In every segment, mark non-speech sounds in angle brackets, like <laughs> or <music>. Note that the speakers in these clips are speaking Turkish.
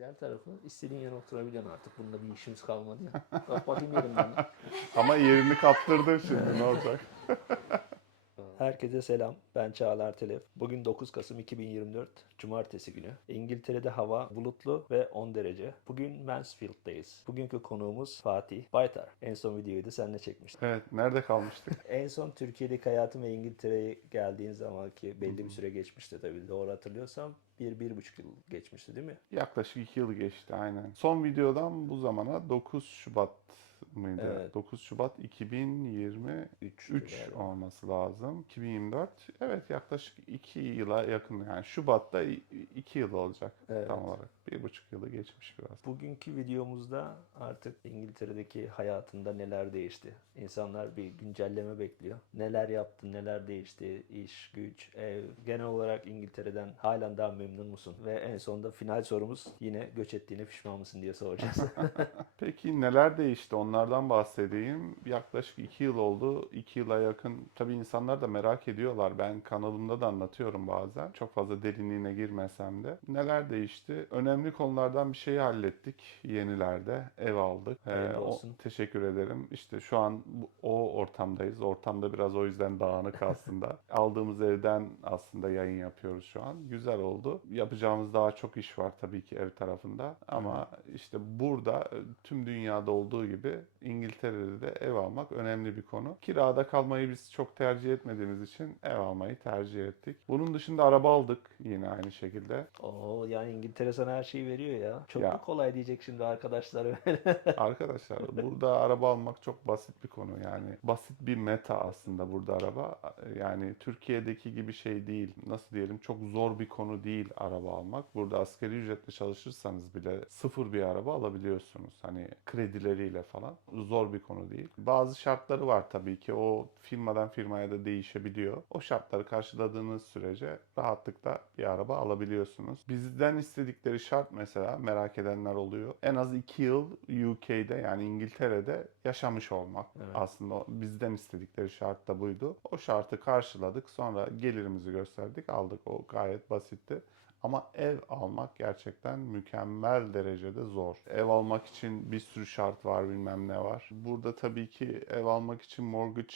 Güzel tarafı istediğin yere oturabiliyorsun artık. Bunda bir işimiz kalmadı ya. Bak bakayım yerimden. de. <laughs> Ama yerini kaptırdın şimdi ne olacak? <laughs> Herkese selam. Ben Çağlar Telef. Bugün 9 Kasım 2024 Cumartesi günü. İngiltere'de hava bulutlu ve 10 derece. Bugün Mansfield'dayız. Bugünkü konuğumuz Fatih Baytar. En son videoyu da seninle çekmiştim. Evet nerede kalmıştık? <laughs> En son Türkiye'deki hayatım ve İngiltere'ye geldiğin zaman ki belli bir süre geçmişti tabii. Doğru hatırlıyorsam bir, bir buçuk yıl geçmişti değil mi? Yaklaşık 2 yıl geçti aynen. Son videodan bu zamana 9 Şubat mıydı? Evet. 9 Şubat 2023 galiba. olması lazım. 2024 evet yaklaşık 2 yıla yakın yani Şubat'ta 2 yıl olacak Evet. tam olarak. Bir buçuk yılı geçmiş biraz. Bugünkü videomuzda artık İngiltere'deki hayatında neler değişti? İnsanlar bir güncelleme bekliyor. Neler yaptı, neler değişti? İş, güç, ev. Genel olarak İngiltere'den halen daha memnun musun? Ve en sonunda final sorumuz yine göç ettiğine pişman mısın diye soracağız. <laughs> Peki neler değişti onlardan bahsedeyim. Yaklaşık 2 yıl oldu. 2 yıla yakın tabii insanlar da merak ediyorlar. Ben kanalımda da anlatıyorum bazen. Çok fazla derinliğine girmesem de. Neler değişti? Önemli konulardan bir şeyi hallettik yenilerde. Ev aldık. Ee, Hayırlı o- olsun. teşekkür ederim. İşte şu an o ortamdayız. Ortamda biraz o yüzden dağınık <laughs> aslında. Aldığımız evden aslında yayın yapıyoruz şu an. Güzel oldu. Yapacağımız daha çok iş var tabii ki ev tarafında. Ama işte burada e, tüm dünyada olduğu gibi İngiltere'de de ev almak önemli bir konu. Kirada kalmayı biz çok tercih etmediğimiz için ev almayı tercih ettik. Bunun dışında araba aldık yine aynı şekilde. Oo yani İngiltere sana her şeyi veriyor ya. Çok Ya. mu kolay diyecek şimdi arkadaşlar. <laughs> Arkadaşlar burada araba almak çok basit bir konu yani. Basit bir meta aslında burada araba. Yani Türkiye'deki gibi şey değil. Nasıl diyelim çok zor bir konu değil araba almak. Burada asgari ücretle çalışırsanız bile sıfır bir araba alabiliyorsunuz. Hani kredileriyle falan. Zor bir konu değil. Bazı şartları var tabii ki. O firmadan firmaya da değişebiliyor. O şartları karşıladığınız sürece rahatlıkla bir araba alabiliyorsunuz. Bizden istedikleri şart mesela merak edenler oluyor. En az 2 yıl UK'de yani İngiltere'de yaşamış olmak. Evet. Aslında bizden istedikleri şart da buydu. O şartı karşıladık. Sonra gelirimizi gösterdik, aldık. O gayet basitti. Ama ev almak gerçekten mükemmel derecede zor. Ev almak için bir sürü şart var, bilmem ne var. Burada tabii ki ev almak için mortgage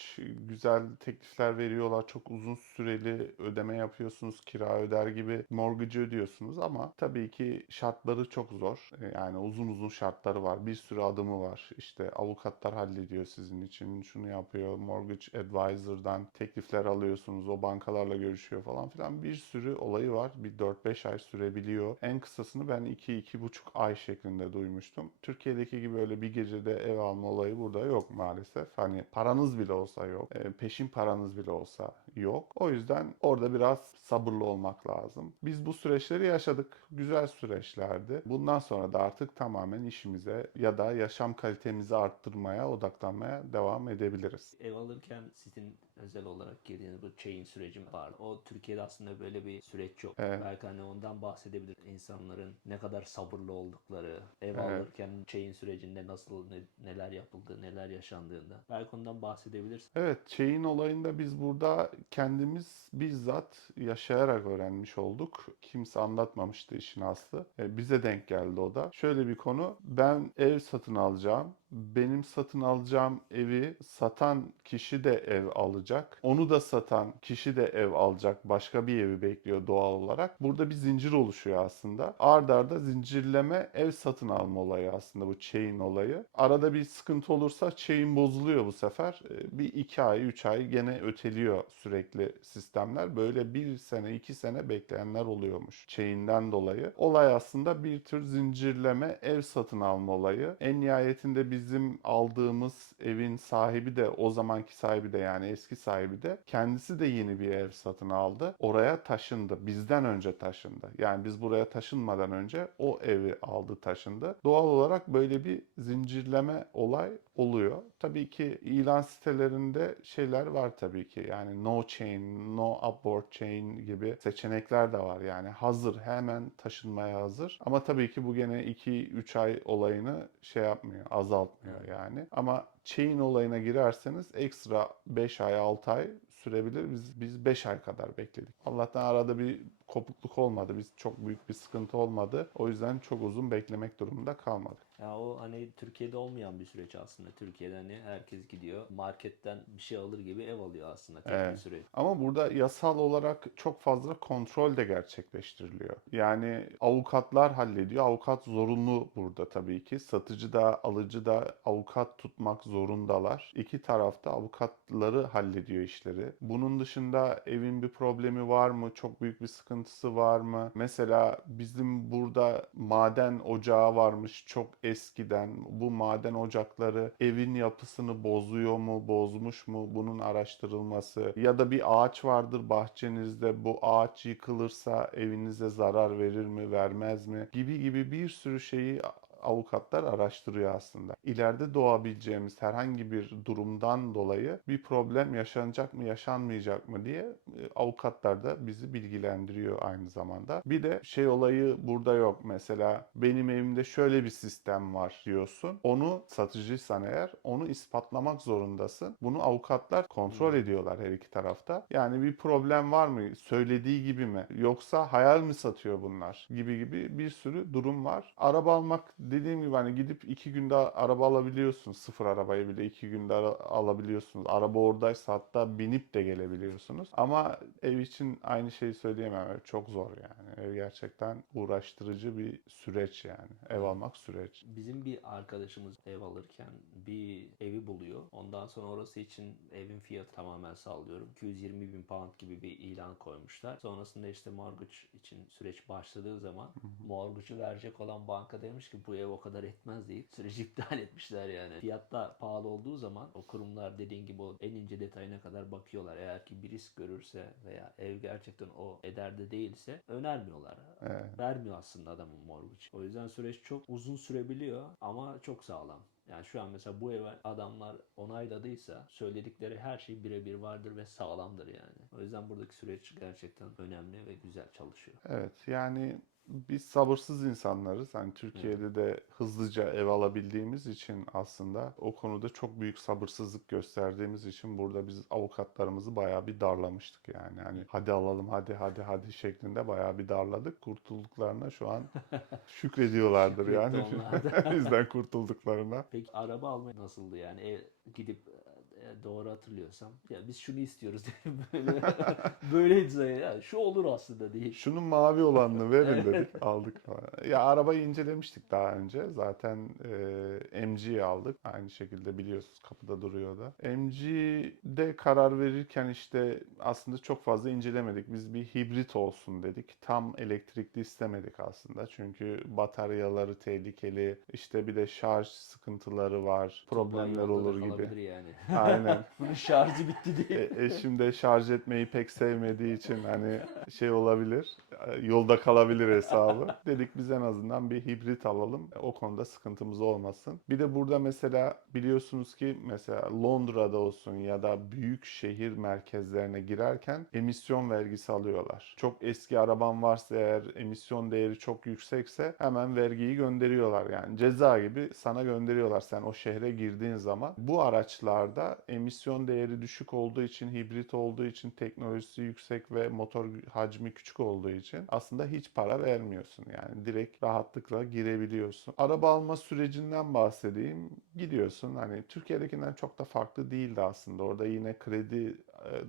güzel teklifler veriyorlar. Çok uzun süreli ödeme yapıyorsunuz, kira öder gibi mortgage ödüyorsunuz ama tabii ki şartları çok zor. Yani uzun uzun şartları var. Bir sürü adımı var. İşte avukatlar hallediyor sizin için. Şunu yapıyor. Mortgage advisor'dan teklifler alıyorsunuz. O bankalarla görüşüyor falan filan. Bir sürü olayı var. Bir 4-5 ay sürebiliyor. En kısasını ben 2-2,5 ay şeklinde duymuştum. Türkiye'deki gibi öyle bir gecede ev alma olayı burada yok maalesef. Hani paranız bile olsa yok. E, Peşin paranız bile olsa yok. O yüzden orada biraz sabırlı olmak lazım. Biz bu süreçleri yaşadık. Güzel süreçlerdi. Bundan sonra da artık tamamen işimize ya da yaşam kalitemizi arttırmaya, odaklanmaya devam edebiliriz. Ev alırken sizin özel olarak girdiğiniz bu chain süreci var. O Türkiye'de aslında böyle bir süreç yok. Evet. Belki hani ondan bahsedebilir insanların ne kadar sabırlı oldukları, ev Evet. alırken chain sürecinde nasıl ne- neler yapıldığı, neler yaşandığında. Belki ondan bahsedebilirsin. Evet, şeyin olayında biz burada kendimiz bizzat yaşayarak öğrenmiş olduk. Kimse anlatmamıştı işin aslı. E, bize denk geldi o da. Şöyle bir konu, ben ev satın alacağım. Benim satın alacağım evi satan kişi de ev alacak. Onu da satan kişi de ev alacak. Başka bir evi bekliyor doğal olarak. Burada bir zincir oluşuyor aslında. Ard arda zincirleme ev satın alma olayı aslında bu chain olayı. Arada bir sıkıntı olursa chain bozuluyor bu sefer. Ee, Bir iki ay, üç ay gene öteliyor sürekli sistemler. Böyle bir sene, iki sene bekleyenler oluyormuş chain'den dolayı. Olay aslında bir tür zincirleme ev satın alma olayı. En nihayetinde bizim aldığımız evin sahibi de o zamanki sahibi de yani eski sahibi de kendisi de yeni bir ev satın aldı. Oraya taşındı. Bizden önce taşındı. Yani biz buraya taşınmadan önce o evi aldı taşındı. Doğal olarak böyle bir zincirleme olay oluyor. Tabii ki ilan sitelerinde şeyler var tabii ki. Yani no chain, no upward chain gibi seçenekler de var. Yani hazır, hemen taşınmaya hazır. Ama tabii ki bu gene 2-3 ay olayını şey yapmıyor, azaltmıyor yani. Ama chain olayına girerseniz ekstra 5 ay, 6 ay sürebilir. Biz biz 5 ay kadar bekledik. Allah'tan arada bir kopukluk olmadı. Biz çok büyük bir sıkıntı olmadı. O yüzden çok uzun beklemek durumunda kalmadık. Ya o hani Türkiye'de olmayan bir süreç aslında. Türkiye'de hani herkes gidiyor marketten bir şey alır gibi ev alıyor aslında tek bir Evet. süreç. Ama burada yasal olarak çok fazla kontrol de gerçekleştiriliyor. Yani avukatlar hallediyor. Avukat zorunlu burada tabii ki. Satıcı da alıcı da avukat tutmak zorundalar. İki tarafta avukatları hallediyor işleri. Bunun dışında evin bir problemi var mı? Çok büyük bir sıkıntısı var mı? Mesela bizim burada maden ocağı varmış çok eskiden. Bu maden ocakları evin yapısını bozuyor mu, bozmuş mu? Bunun araştırılması ya da bir ağaç vardır bahçenizde. Bu ağaç yıkılırsa evinize zarar verir mi, vermez mi? Gibi gibi bir sürü şeyi avukatlar araştırıyor aslında. İleride doğabileceğimiz herhangi bir durumdan dolayı bir problem yaşanacak mı, yaşanmayacak mı diye e, avukatlar da bizi bilgilendiriyor aynı zamanda. Bir de şey olayı burada yok. Mesela benim evimde şöyle bir sistem var diyorsun. Onu satıcıysan eğer onu ispatlamak zorundasın. Bunu avukatlar kontrol ediyorlar her iki tarafta. Yani bir problem var mı? Söylediği gibi mi? Yoksa hayal mi satıyor bunlar? Gibi gibi bir sürü durum var. Araba almak dediğim gibi hani gidip iki günde araba alabiliyorsunuz. Sıfır arabayı bile iki günde ara- alabiliyorsunuz. Araba oradaysa hatta binip de gelebiliyorsunuz. Ama ev için aynı şeyi söyleyemem. Ev çok zor yani. Ev gerçekten uğraştırıcı bir süreç yani. Ev almak süreç. Bizim bir arkadaşımız ev alırken bir evi buluyor. Ondan sonra orası için evin fiyatı tamamen sallıyorum. 220 bin pound gibi bir ilan koymuşlar. Sonrasında işte mortgage için süreç başladığı zaman mortgage'ı verecek olan banka demiş ki bu ev o kadar etmez deyip süreci <laughs> iptal etmişler yani. Fiyatta pahalı olduğu zaman o kurumlar dediğin gibi o en ince detayına kadar bakıyorlar. Eğer ki bir risk görürse veya ev gerçekten o ederde değilse önermiyorlar. Evet. Vermiyor aslında adamın mortgage. O yüzden süreç çok uzun sürebiliyor ama çok sağlam. Yani şu an mesela bu eve adamlar onayladıysa söyledikleri her şey birebir vardır ve sağlamdır yani. O yüzden buradaki süreç gerçekten önemli ve güzel çalışıyor. Evet yani biz sabırsız insanlarız. Hani Türkiye'de de hızlıca ev alabildiğimiz için aslında o konuda çok büyük sabırsızlık gösterdiğimiz için burada biz avukatlarımızı bayağı bir darlamıştık yani. Hani hadi alalım hadi hadi hadi şeklinde bayağı bir darladık. Kurtulduklarına şu an şükrediyorlardır yani. <laughs> Bizden kurtulduklarına. Peki araba almak nasıldı yani? Ev gidip e, doğru hatırlıyorsam ya biz şunu istiyoruz <laughs> dedim böyle <laughs> zaten. ya şu olur aslında diye. Şunun mavi olanını verin <laughs> dedik aldık. Ya arabayı incelemiştik daha önce. Zaten e, MG'yi aldık. Aynı şekilde biliyorsunuz kapıda duruyor da. MG'de karar verirken işte aslında çok fazla incelemedik. Biz bir hibrit olsun dedik. Tam elektrikli istemedik aslında. Çünkü bataryaları tehlikeli. İşte bir de şarj sıkıntıları var. Problemler olur gibi. yani. Aynen. <laughs> Bunun şarjı bitti diye. E, eşim de şarj etmeyi pek sevmediği için hani şey olabilir, e, yolda kalabilir hesabı. Dedik biz en azından bir hibrit alalım. O konuda sıkıntımız olmasın. Bir de burada mesela biliyorsunuz ki mesela Londra'da olsun ya da büyük şehir merkezlerine girerken emisyon vergisi alıyorlar. Çok eski araban varsa eğer emisyon değeri çok yüksekse hemen vergiyi gönderiyorlar. Yani ceza gibi sana gönderiyorlar sen o şehre girdiğin zaman. Bu araçlarda emisyon değeri düşük olduğu için, hibrit olduğu için, teknolojisi yüksek ve motor hacmi küçük olduğu için aslında hiç para vermiyorsun. Yani direkt rahatlıkla girebiliyorsun. Araba alma sürecinden bahsedeyim. Gidiyorsun hani Türkiye'dekinden çok da farklı değildi aslında. Orada yine kredi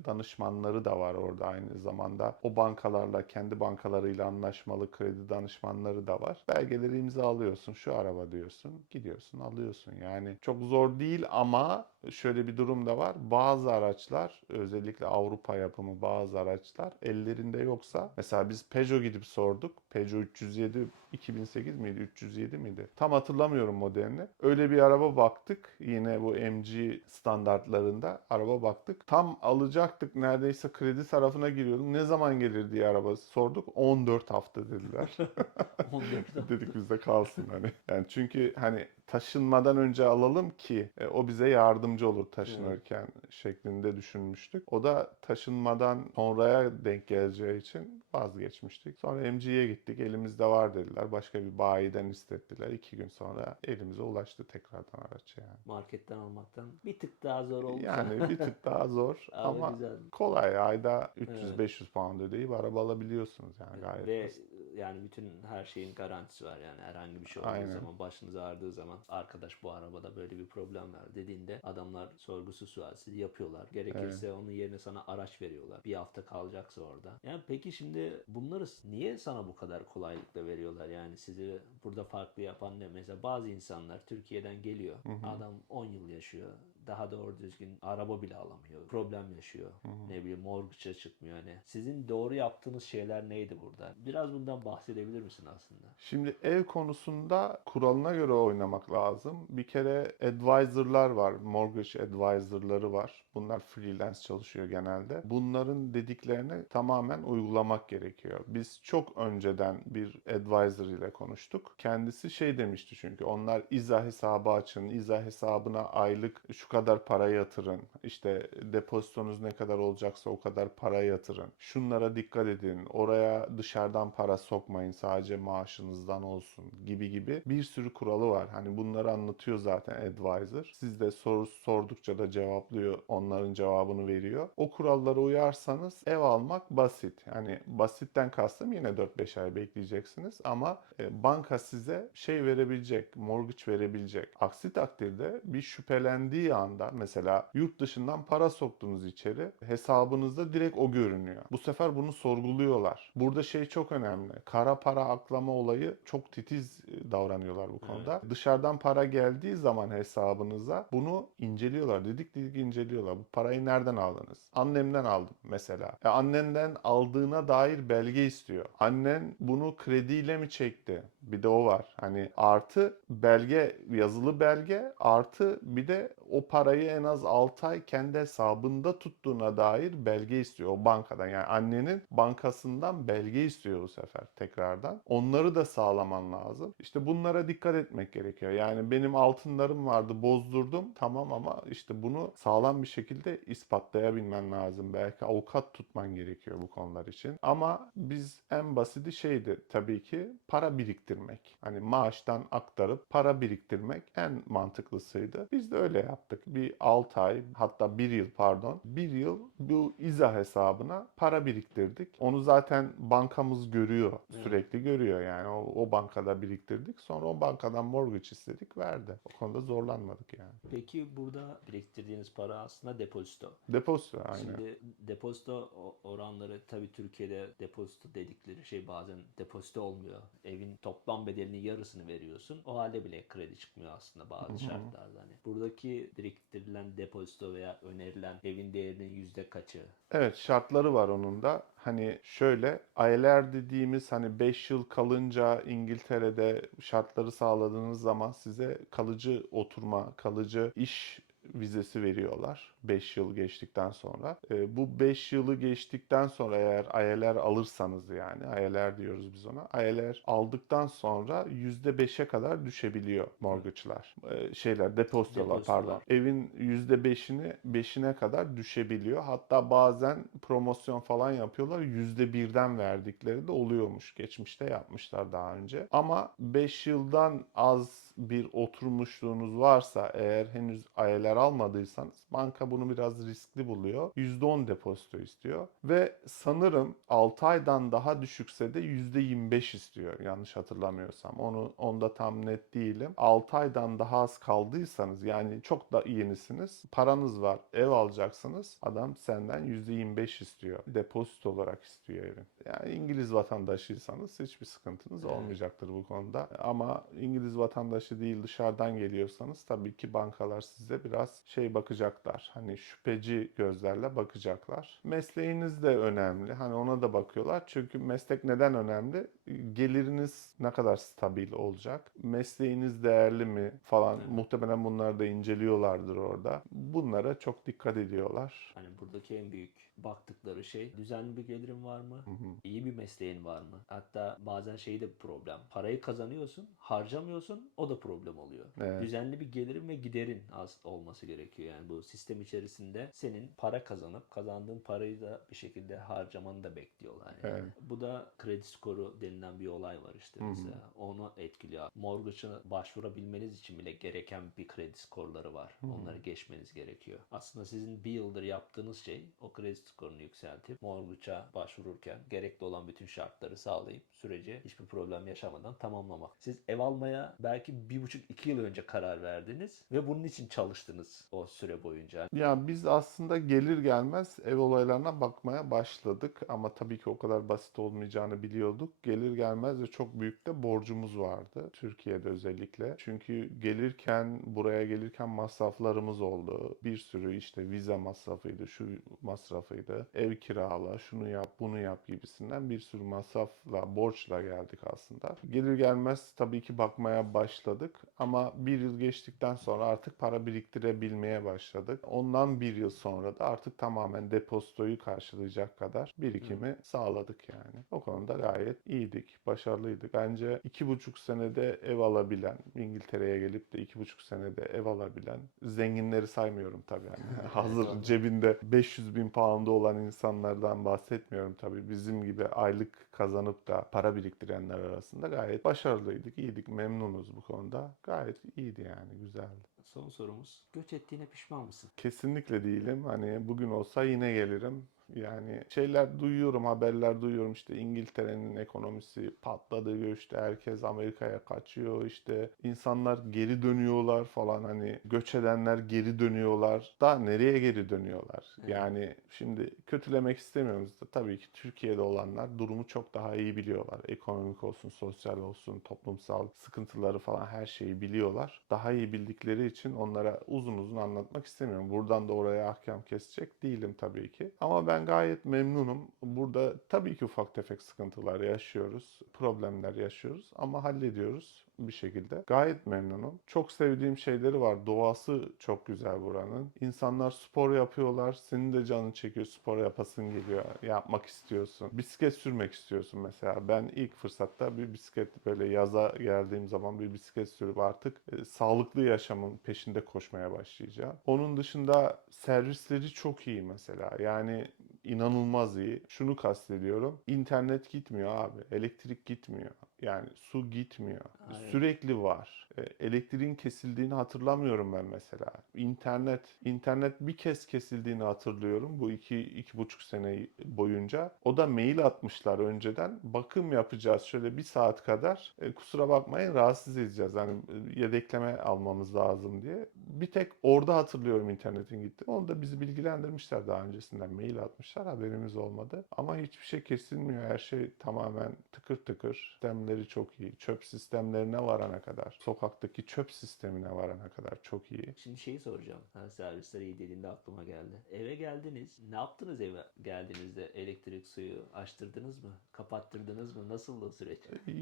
danışmanları da var orada aynı zamanda. O bankalarla, kendi bankalarıyla anlaşmalı kredi danışmanları da var. Belgeleri imzalıyorsun. Şu araba diyorsun. Gidiyorsun, alıyorsun. Yani çok zor değil ama şöyle bir durum da var. Bazı araçlar özellikle Avrupa yapımı bazı araçlar ellerinde yoksa mesela biz Peugeot gidip sorduk. Peugeot 307 2008 miydi? 307 miydi? Tam hatırlamıyorum modelini. Öyle bir araba baktık. Yine bu MG standartlarında araba baktık. Tam alacaktık neredeyse kredi tarafına giriyorduk. Ne zaman gelir diye araba sorduk. 14 hafta dediler. <laughs> 14 <laughs> Dedik bizde kalsın hani. Yani çünkü hani taşınmadan önce alalım ki e, o bize yardımcı olur taşınırken şeklinde düşünmüştük. O da taşınmadan sonraya denk geleceği için vazgeçmiştik. Sonra MG'ye gittik. elimizde var dediler. Başka bir bayiden istettiler. İki gün sonra elimize ulaştı tekrardan araç yani. Marketten almaktan bir tık daha zor oldu. Yani bir tık <laughs> daha zor Ama güzel. kolay. Ayda Evet. 300-500 pound ödeyip araba alabiliyorsunuz yani gayet Ve basit. Yani bütün her şeyin garantisi var yani herhangi bir şey olduğu Aynen. zaman başınız ağrıdığı zaman arkadaş bu arabada böyle bir problem var dediğinde adamlar sorgusu sualsiz yapıyorlar. Gerekirse onun yerine sana araç veriyorlar. Bir hafta kalacaksa orada. Yani peki şimdi bunları niye sana bu kadar kolaylıkla veriyorlar? Yani sizi burada farklı yapan ne? Mesela bazı insanlar Türkiye'den geliyor. Adam 10 yıl yaşıyor. Daha doğru düzgün araba bile alamıyor. Problem yaşıyor. Ne bileyim mortgage'a çıkmıyor hani. Sizin doğru yaptığınız şeyler neydi burada? Biraz bundan bahsedebilir misin aslında? Şimdi ev konusunda kuralına göre oynamak lazım. Bir kere advisor'lar var, mortgage advisor'ları var. Bunlar freelance çalışıyor genelde. Bunların dediklerini tamamen uygulamak gerekiyor. Biz çok önceden bir advisor ile konuştuk. Kendisi şey demişti çünkü onlar İZA hesabı açın, İZA hesabına aylık şu kadar para yatırın. İşte depozitonuz ne kadar olacaksa o kadar para yatırın. Şunlara dikkat edin. Oraya dışarıdan para sokmayın. Sadece maaşınızdan olsun gibi gibi bir sürü kuralı var. Hani bunları anlatıyor zaten advisor. Siz de soru sordukça da cevaplıyor. Onların cevabını veriyor. O kurallara uyarsanız ev almak basit. Yani basitten kastım yine 4-5 ay bekleyeceksiniz ama e, banka size şey verebilecek, mortgage verebilecek. Aksi takdirde bir şüphelendiği anda mesela yurt dışından para soktunuz içeri hesabınızda direkt o görünüyor. Bu sefer bunu sorguluyorlar. Burada şey çok önemli. Kara para aklama olayı çok titiz e, davranıyorlar bu konuda. Dışarıdan para geldiği zaman hesabınıza bunu inceliyorlar. Didik didik inceliyorlar. Bu parayı nereden aldınız? Annemden aldım mesela. E, annenden aldığına dair belge istiyor. Annen bunu krediyle mi çekti? Bir de o var. Hani artı belge, yazılı belge artı bir de o parayı en az 6 ay kendi hesabında tuttuğuna dair belge istiyor o bankadan. Yani annenin bankasından belge istiyor bu sefer tekrardan. Onları da sağlaman lazım. İşte bunlara dikkat etmek gerekiyor. Yani benim altınlarım vardı bozdurdum tamam ama işte bunu sağlam bir şekilde ispatlayabilmen lazım. Belki avukat tutman gerekiyor bu konular için. Ama biz en basiti şeydi tabii ki para biriktirmek. Hani maaştan aktarıp para biriktirmek en mantıklısıydı. Biz de öyle yaptık. Bir 6 ay hatta 1 yıl pardon 1 yıl bu İZA hesabına para biriktirdik. Onu zaten bankamız görüyor. Sürekli görüyor yani. O, o bankada biriktirdik. Sonra o bankadan mortgage istedik verdi. O konuda zorlanmadık yani. Peki burada biriktirdiğiniz para aslında depozito. Depozito aynen. Şimdi depozito oranları tabii Türkiye'de depozito dedikleri şey bazen depozito olmuyor. Evin toplam bedelinin yarısını veriyorsun. O halde bile kredi çıkmıyor aslında bazı şartlarda. Hani buradaki biriktirilen depozito veya önerilen evin değerinin yüzde kaçı? Evet şartları var onun da. Hani şöyle ILR dediğimiz hani 5 yıl kalınca İngiltere'de şartları sağladığınız zaman size kalıcı oturma, kalıcı iş vizesi veriyorlar 5 yıl geçtikten sonra. E, bu 5 yılı geçtikten sonra eğer ILR alırsanız yani ILR diyoruz biz ona. ILR aldıktan sonra %5'e kadar düşebiliyor mortgage'lar. E, şeyler Depozitolar. pardon. Evin %5'ini 5'ine kadar düşebiliyor. Hatta bazen promosyon falan yapıyorlar. %1'den verdikleri de oluyormuş. Geçmişte yapmışlar daha önce. Ama 5 yıldan az bir oturmuşluğunuz varsa eğer henüz ILR almadıysanız banka bunu biraz riskli buluyor. %10 depozito istiyor ve sanırım 6 aydan daha düşükse de %25 istiyor yanlış hatırlamıyorsam. Onu onda tam net değilim. 6 aydan daha az kaldıysanız yani çok da yenisiniz. Paranız var. Ev alacaksınız. Adam senden %25 istiyor. Depozito olarak istiyor evin. Yani İngiliz vatandaşıysanız hiçbir sıkıntınız olmayacaktır bu konuda. Ama İngiliz vatandaşı değil dışarıdan geliyorsanız tabii ki bankalar size biraz şey bakacaklar. Hani şüpheci gözlerle bakacaklar. Mesleğiniz de önemli. Hani ona da bakıyorlar. Çünkü meslek neden önemli? Geliriniz ne kadar stabil olacak? Mesleğiniz değerli mi falan. Evet. Muhtemelen bunları da inceliyorlardır orada. Bunlara çok dikkat ediyorlar. Hani buradaki en büyük baktıkları şey düzenli bir gelirin var mı? Hı hı. İyi bir mesleğin var mı? Hatta bazen şey de problem. Parayı kazanıyorsun, harcamıyorsun. O da da problem oluyor. Evet. Düzenli bir gelirin ve giderin az olması gerekiyor. Yani bu sistem içerisinde senin para kazanıp kazandığın parayı da bir şekilde harcamanı da bekliyorlar. Yani. Evet. Bu da kredi skoru denilen bir olay var işte mesela. Onu etkiliyor. Mortgage'a başvurabilmeniz için bile gereken bir kredi skorları var. Onları geçmeniz gerekiyor. Aslında sizin bir yıldır yaptığınız şey o kredi skorunu yükseltip mortgage'a başvururken gerekli olan bütün şartları sağlayıp süreci hiçbir problem yaşamadan tamamlamak. Siz ev almaya belki bir buçuk iki yıl önce karar verdiniz ve bunun için çalıştınız o süre boyunca. Ya biz aslında gelir gelmez ev olaylarına bakmaya başladık ama tabii ki o kadar basit olmayacağını biliyorduk. Gelir gelmez de çok büyük de borcumuz vardı Türkiye'de özellikle. Çünkü gelirken buraya gelirken masraflarımız oldu. Bir sürü işte vize masrafıydı, şu masrafıydı, ev kirala, şunu yap, bunu yap gibisinden bir sürü masrafla, borçla geldik aslında. Gelir gelmez tabii ki bakmaya başladık ama bir yıl geçtikten sonra artık para biriktirebilmeye başladık. Ondan bir yıl sonra da artık tamamen depozitoyu karşılayacak kadar birikimi sağladık yani. O konuda gayet iyiydik, başarılıydık. Bence iki buçuk senede ev alabilen, İngiltere'ye gelip de iki buçuk senede ev alabilen, zenginleri saymıyorum tabii yani. <laughs> Hazır cebinde 500 bin pound'u olan insanlardan bahsetmiyorum tabii. Bizim gibi aylık kazanıp da para biriktirenler arasında gayet başarılıydık, iyiydik, memnunuz bu konuda. Gayet iyiydi yani, güzeldi. Son sorumuz. Göç ettiğine pişman mısın? Kesinlikle değilim. Hani bugün olsa yine gelirim. Yani şeyler duyuyorum, haberler duyuyorum işte İngiltere'nin ekonomisi patladı, göçtü, herkes Amerika'ya kaçıyor işte insanlar geri dönüyorlar falan hani göç edenler geri dönüyorlar. Da nereye geri dönüyorlar? Evet. Yani şimdi kötülemek istemiyoruz da tabii ki Türkiye'de olanlar durumu çok daha iyi biliyorlar. Ekonomik olsun, sosyal olsun, toplumsal sıkıntıları falan her şeyi biliyorlar. Daha iyi bildikleri için onlara uzun uzun anlatmak istemiyorum. Buradan da oraya ahkam kesecek değilim tabii ki. Ama ben gayet memnunum. Burada tabii ki ufak tefek sıkıntılar yaşıyoruz, problemler yaşıyoruz ama hallediyoruz bir şekilde. Gayet memnunum. Çok sevdiğim şeyleri var. Doğası çok güzel buranın. İnsanlar spor yapıyorlar. Senin de canın çekiyor. Spor yapasın geliyor. Yapmak istiyorsun. Bisiklet sürmek istiyorsun mesela. Ben ilk fırsatta bir bisiklet böyle yaza geldiğim zaman bir bisiklet sürüp artık e, sağlıklı yaşamın peşinde koşmaya başlayacağım. Onun dışında servisleri çok iyi mesela. Yani inanılmaz iyi. Şunu kastediyorum. İnternet gitmiyor abi. Elektrik gitmiyor. Yani su gitmiyor. Aynen. Sürekli var. E, Elektriğin kesildiğini hatırlamıyorum ben mesela. İnternet, internet bir kez kesildiğini hatırlıyorum bu iki, iki buçuk sene boyunca. O da mail atmışlar önceden. Bakım yapacağız şöyle bir saat kadar. E, kusura bakmayın rahatsız edeceğiz. Hani e, yedekleme almamız lazım diye. Bir tek orada hatırlıyorum internetin gitti. Onu da bizi bilgilendirmişler daha öncesinden. Mail atmışlar haberimiz olmadı. Ama hiçbir şey kesilmiyor. Her şey tamamen tıkır tıkır. Sistemleri çok iyi. Çöp sistemlerine varana kadar. Sokaktaki çöp sistemine varana kadar çok iyi. Şimdi şeyi soracağım. Ha, servisler iyi dediğinde aklıma geldi. Eve geldiniz. Ne yaptınız eve geldiğinizde? Elektrik, suyu açtırdınız mı? Kapattırdınız mı? Nasıldı süreç?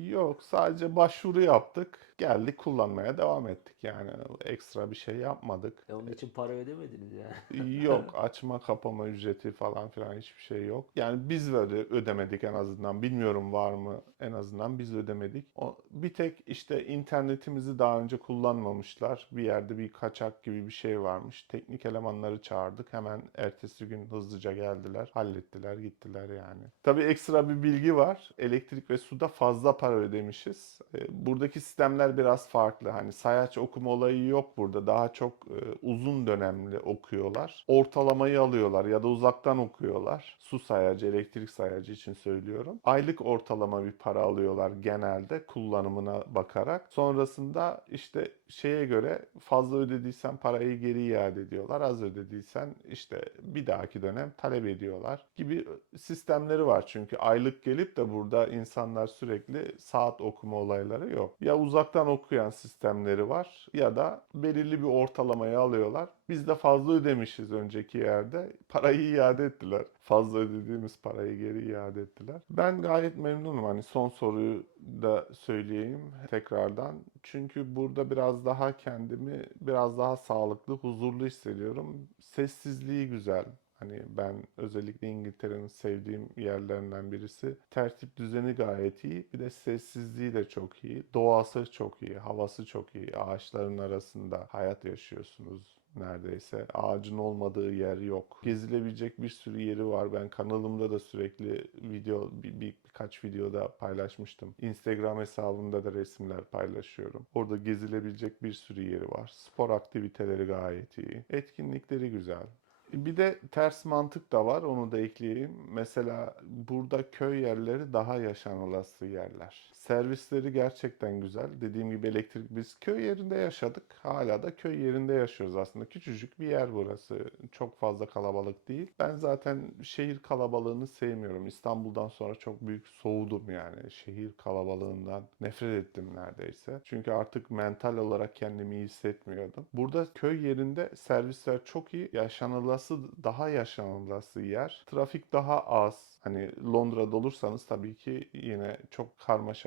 Yok sadece başvuru yaptık. Geldik kullanmaya devam ettik. Yani ekstra bir şey yapmadık. E onun için para ödemediniz yani. Yok açma kapama ücreti falan filan hiçbir şey yok. Yani biz böyle ödemedik en azından. Bilmiyorum var mı en azından biz ödemedik. O, bir tek işte internetimizi daha önce kullanmamışlar. Bir yerde bir kaçak gibi bir şey varmış. Teknik elemanları çağırdık. Hemen ertesi gün hızlıca geldiler. Hallettiler gittiler yani. Tabii ekstra bir bilgi var. Elektrik ve suda fazla para ödemişiz. E, Buradaki sistemler biraz farklı. Hani sayaç okuma olayı yok burada. Daha çok e, uzun dönemli okuyorlar. Ortalamayı alıyorlar ya da uzaktan okuyorlar. Su sayacı, elektrik sayacı için söylüyorum. Aylık ortalama bir para alıyorlar genelde kullanımına bakarak. Sonrasında işte şeye göre fazla ödediysen parayı geri iade ediyorlar. Az ödediysen işte bir dahaki dönem talep ediyorlar gibi sistemleri var. Çünkü aylık gelip de burada insanlar sürekli saat okuma olayları yok. Ya uzaktan okuyan sistemleri var ya da belirli bir ortalamayı alıyorlar. Biz de fazla ödemişiz önceki yerde. Parayı iade ettiler. Fazla ödediğimiz parayı geri iade ettiler. Ben gayet memnunum. Hani son soruyu da söyleyeyim tekrardan. Çünkü burada biraz daha kendimi biraz daha sağlıklı, huzurlu hissediyorum. Sessizliği güzel. Hani ben özellikle İngiltere'nin sevdiğim yerlerinden birisi. Tertip düzeni gayet iyi. Bir de sessizliği de çok iyi. Doğası çok iyi. Havası çok iyi. Ağaçların arasında hayat yaşıyorsunuz neredeyse. Ağacın olmadığı yer yok. Gezilebilecek bir sürü yeri var. Ben kanalımda da sürekli video bir, bir- birkaç videoda paylaşmıştım. Instagram hesabımda da resimler paylaşıyorum. Orada gezilebilecek bir sürü yeri var. Spor aktiviteleri gayet iyi. Etkinlikleri güzel. Bir de ters mantık da var, onu da ekleyeyim. Mesela burada köy yerleri daha yaşanılası yerler. Servisleri gerçekten güzel. Dediğim gibi elektrik biz köy yerinde yaşadık. Hala da köy yerinde yaşıyoruz aslında. Küçücük bir yer burası. Çok fazla kalabalık değil. Ben zaten şehir kalabalığını sevmiyorum. İstanbul'dan sonra çok büyük soğudum yani. Şehir kalabalığından nefret ettim neredeyse. Çünkü artık mental olarak kendimi iyi hissetmiyordum. Burada köy yerinde servisler çok iyi. Yaşanılası daha yaşanılası yer. Trafik daha az. Hani Londra'da olursanız tabii ki yine çok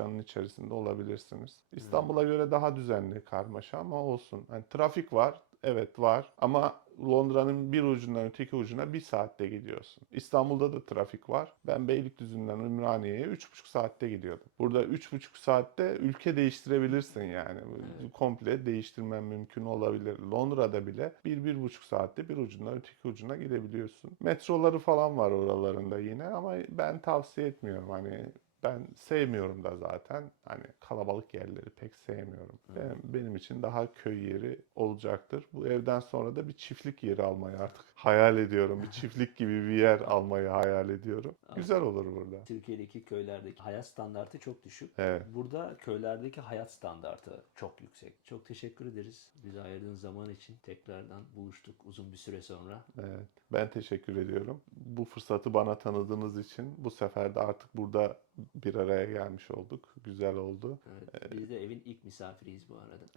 karmaşanın içerisinde olabilirsiniz. İstanbul'a göre daha düzenli karmaşa ama olsun. Hani trafik var. Evet var ama Londra'nın bir ucundan öteki ucuna bir saatte gidiyorsun. İstanbul'da da trafik var. Ben Beylikdüzü'nden Ümraniye'ye 3,5 saatte gidiyordum. Burada 3,5 saatte ülke değiştirebilirsin yani. Evet. Komple değiştirmen mümkün olabilir. Londra'da bile 1-1,5 saatte bir ucundan öteki ucuna gidebiliyorsun. Metroları falan var oralarında yine ama ben tavsiye etmiyorum. Hani ben sevmiyorum da zaten. Hani kalabalık yerleri pek sevmiyorum. Benim, benim için daha köy yeri olacaktır. Bu evden sonra da bir çiftlik yeri almayı artık hayal ediyorum. Bir çiftlik gibi bir yer almayı hayal ediyorum. Güzel olur burada. Türkiye'deki köylerdeki hayat standartı çok düşük. Evet. Burada köylerdeki hayat standartı çok yüksek. Çok teşekkür ederiz. Bize ayırdığın zaman için tekrardan buluştuk uzun bir süre sonra. Evet, ben teşekkür ediyorum. Bu fırsatı bana tanıdığınız için bu sefer de artık burada bir araya gelmiş olduk. Güzel oldu. Evet, biz de evin ilk misafiriyiz bu arada.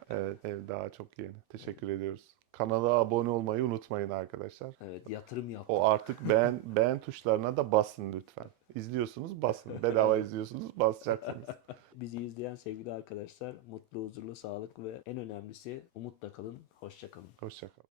<laughs> Evet, ev daha çok yeni. Teşekkür ediyoruz. Kanala abone olmayı unutmayın arkadaşlar. Evet, yatırım yaptık. O artık beğen <laughs> beğen tuşlarına da basın lütfen. İzliyorsunuz basın. Bedava izliyorsunuz basacaksınız. <laughs> Bizi izleyen sevgili arkadaşlar mutlu, huzurlu, sağlıklı ve en önemlisi umutla kalın, hoşça kalın. Hoşçakalın.